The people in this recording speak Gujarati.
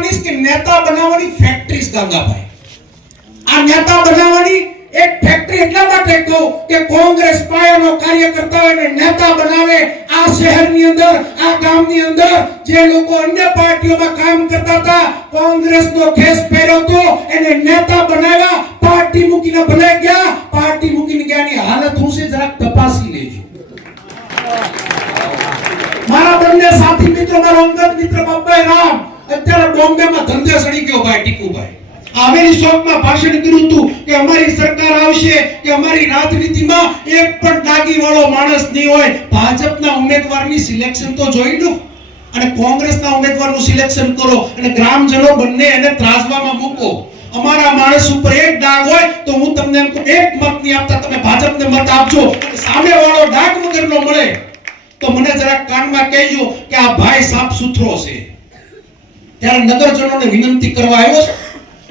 માનીશ કે નેતા બનાવવાની ફેક્ટરી ગંગાભાઈ, આ નેતા બનાવવાની એક ફેક્ટરી એટલા માટે કહું કે કોંગ્રેસ પાયાનો કાર્યકર્તાઓને નેતા બનાવે. આ શહેરની અંદર, આ ગામની અંદર જે લોકો અન્ય પાર્ટીઓમાં કામ કરતા હતા, કોંગ્રેસનો ખેસ પહેર્યો તો એને નેતા બનાવ્યા. પાર્ટી મૂકીને ભલે ગયા, પાર્ટી મૂકીને ગયાની હાલત હું છે જરાક તપાસી લેજો. મારા બંને સાથી મિત્રો, મારો અંગત મિત્ર બાપભાઈ રામ અત્યારે બોમ્બેમાં ધંધે સડી ગયો ભાઈ ટીકુભાઈ. આવેલી શોકમાં ભાષણ કર્યું હતું કે અમારી સરકાર આવશે કે અમારી રાજનીતિમાં એક પણ દાગીવાળો માણસ નહીં હોય. ભાજપના ઉમેદવારની સિલેક્શન તો જોઈ લો અને કોંગ્રેસના ઉમેદવારનું સિલેક્શન કરો અને ગ્રામજનો બંને એને ત્રાસવામાં મૂકો. અમારા માણસ ઉપર એક ડાઘ હોય તો હું તમને એમ કહું, એક મત નહીં આપતા તમે ભાજપને મત આપજો. સામેવાળો ડાઘ વગરનો મળે તો મને જરાક કાનમાં કહેજો કે આ ભાઈ સાફ સુથરો છે. ત્યારે નગરજનોને વિનંતી કરવા આવ્યો છે